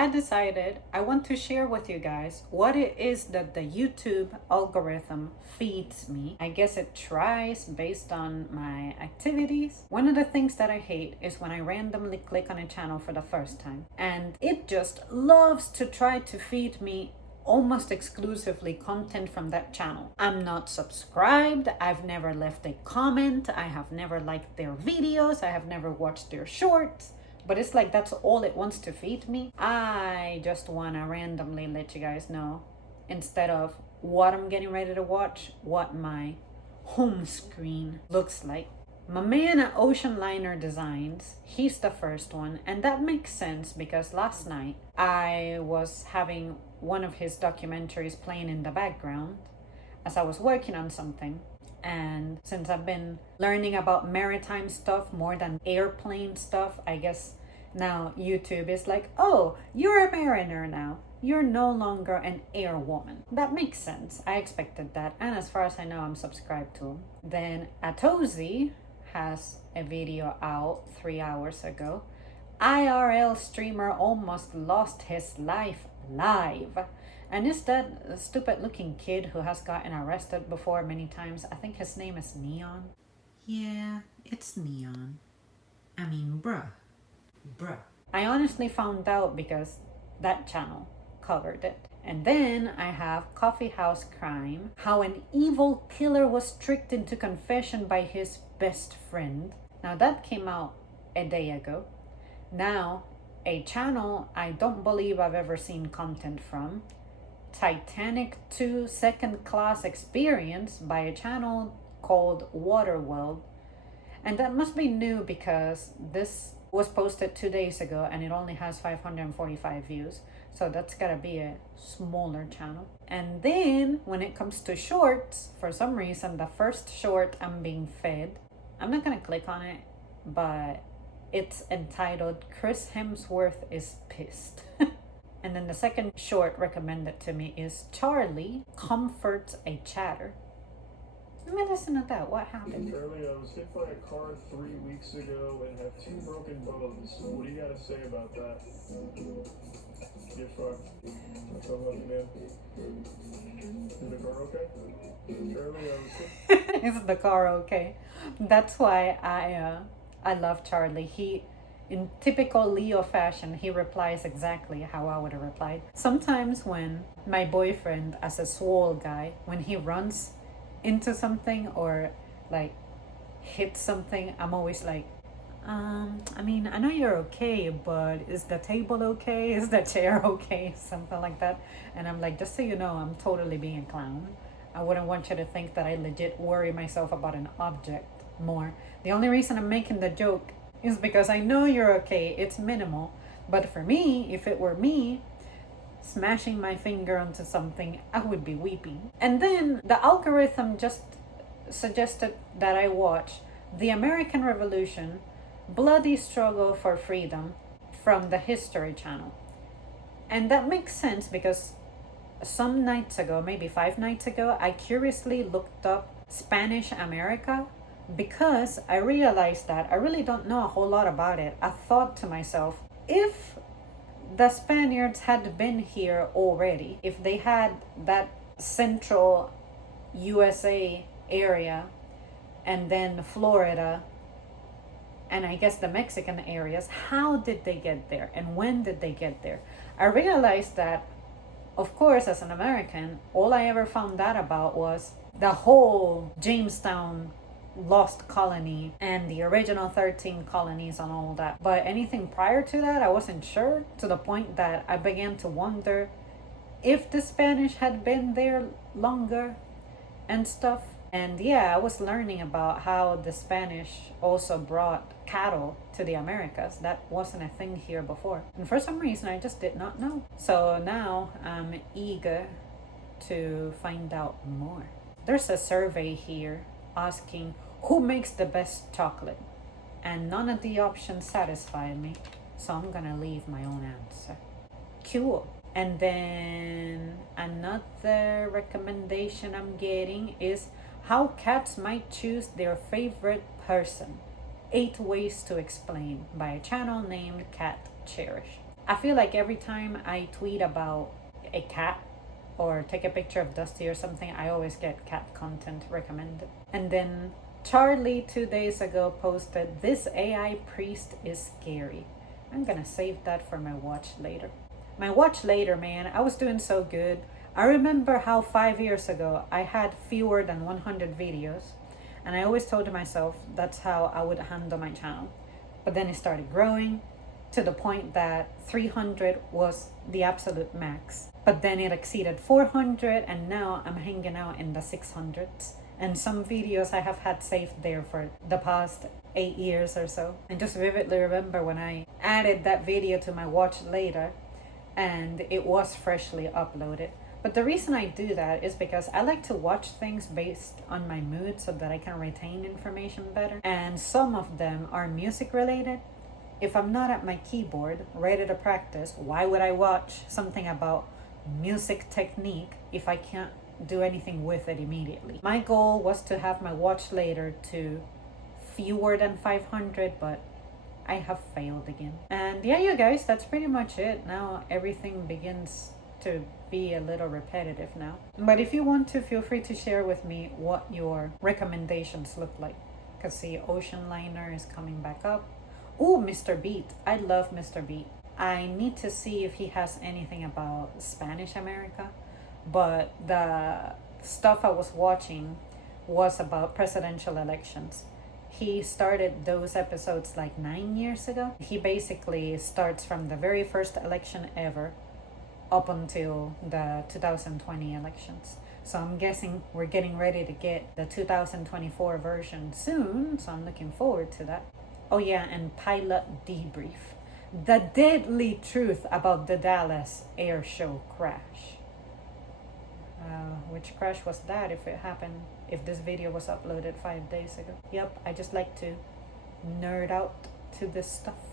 I decided I want to share with you guys what it is that the YouTube algorithm feeds me. I guess it tries based on my activities. One of the things that I hate is when I randomly click on a channel for the first time and it just loves to try to feed me almost exclusively content from that channel. I'm not subscribed, I've never left a comment, I have never liked their videos, I have never watched their shorts, but it's like that's all it wants to feed me. I just want to randomly let you guys know, instead of what I'm getting ready to watch, what my home screen looks like. My man at Ocean Liner Designs, he's the first one, and that makes sense because last night I was having one of his documentaries playing in the background as I was working on something. And since I've been learning about maritime stuff more than airplane stuff, I guess now YouTube is like, oh, you're a mariner now. You're no longer an airwoman. That makes sense. I expected that. And as far as I know, I'm subscribed to him. Then Atozi has a video out 3 hours ago. IRL streamer almost lost his life live. And it's that stupid looking kid who has gotten arrested before many times. I think his name is Neon. Yeah, it's Neon. I mean, bruh. I honestly found out because that channel covered it. And then I have Coffee House Crime, how an evil killer was tricked into confession by his best friend. Now that came out a day ago. Now, a channel I don't believe I've ever seen content from, Titanic 2 Second Class Experience by a channel called Waterw. And that must be new because this was posted 2 days ago and it only has 545 views. So that's gotta be a smaller channel. And then when it comes to shorts, for some reason, the first short I'm being fed, I'm not gonna click on it, but it's entitled Chris Hemsworth is Pissed. And then the second short recommended to me is Charlie Comforts a Chatter. Let me listen to that. What happened? Charlie, I was hit by a car 3 weeks ago and have 2 broken bones. What do you gotta say about that? Get fucked. That's how I'm man. Is the car okay? Charlie, I was hit. Is the car okay? That's why I love Charlie. He, in typical Leo fashion, he replies exactly how I would have replied. Sometimes when my boyfriend, as a swole guy, when he runs into something or like hits something, I'm always like, I mean, I know you're okay, but is the table okay? Is the chair okay? Something like that. And I'm like, just so you know, I'm totally being a clown. I wouldn't want you to think that I legit worry myself about an object more. The only reason I'm making the joke is because I know you're okay. It's minimal. But for me, if it were me smashing my finger onto something, I would be weeping. And then the algorithm just suggested that I watch The American Revolution, Bloody Struggle for Freedom from the History Channel. And that makes sense because some nights ago, maybe 5 nights ago, I curiously looked up Spanish America because I realized that I really don't know a whole lot about it. I thought to myself, if the Spaniards had been here already, if they had that central USA area and then Florida and I guess the Mexican areas, how did they get there and when did they get there? I realized that, of course, as an American, all I ever found out about was the whole Jamestown lost colony and the original 13 colonies and all that. But anything prior to that, I wasn't sure, to the point that I began to wonder if the Spanish had been there longer and stuff. And yeah, I was learning about how the Spanish also brought cattle to the Americas. That wasn't a thing here before. And for some reason, I just did not know. So now I'm eager to find out more. There's a survey here asking who makes the best chocolate. And none of the options satisfy me. So I'm gonna leave my own answer. Cool. And then another recommendation I'm getting is how cats might choose their favorite person. 8 Ways to Explain by a channel named Cat Cherish. I feel like every time I tweet about a cat or take a picture of Dusty or something, I always get cat content recommended. And then Charlie 2 days ago posted, "This AI priest is scary." I'm gonna save that for my watch later. My watch later, man, I was doing so good. I remember how 5 years ago I had fewer than 100 videos, and I always told myself that's how I would handle my channel. But then it started growing to the point that 300 was the absolute max. But then it exceeded 400, and now I'm hanging out in the 600s. And some videos I have had saved there for the past 8 years or so. And just vividly remember when I added that video to my watch later, and it was freshly uploaded. But the reason I do that is because I like to watch things based on my mood so that I can retain information better. And some of them are music related. If I'm not at my keyboard ready to practice, why would I watch something about music technique if I can't do anything with it immediately? My goal was to have my watch later to fewer than 500, but I have failed again. And yeah, you guys, that's pretty much it. Now everything begins to be a little repetitive now. But if you want to, feel free to share with me what your recommendations look like. Because see, Ocean Liner is coming back up. Oh, Mr. Beat. I love Mr. Beat. I need to see if he has anything about Spanish America. But the stuff I was watching was about presidential elections. He started those episodes like 9 years ago. He basically starts from the very first election ever up until the 2020 elections. So I'm guessing we're getting ready to get the 2024 version soon. So I'm looking forward to that. Oh yeah, and pilot debrief. The deadly truth about the Dallas air show crash. Which crash was that if it happened, if this video was uploaded 5 days ago? Yep, I just like to nerd out to this stuff.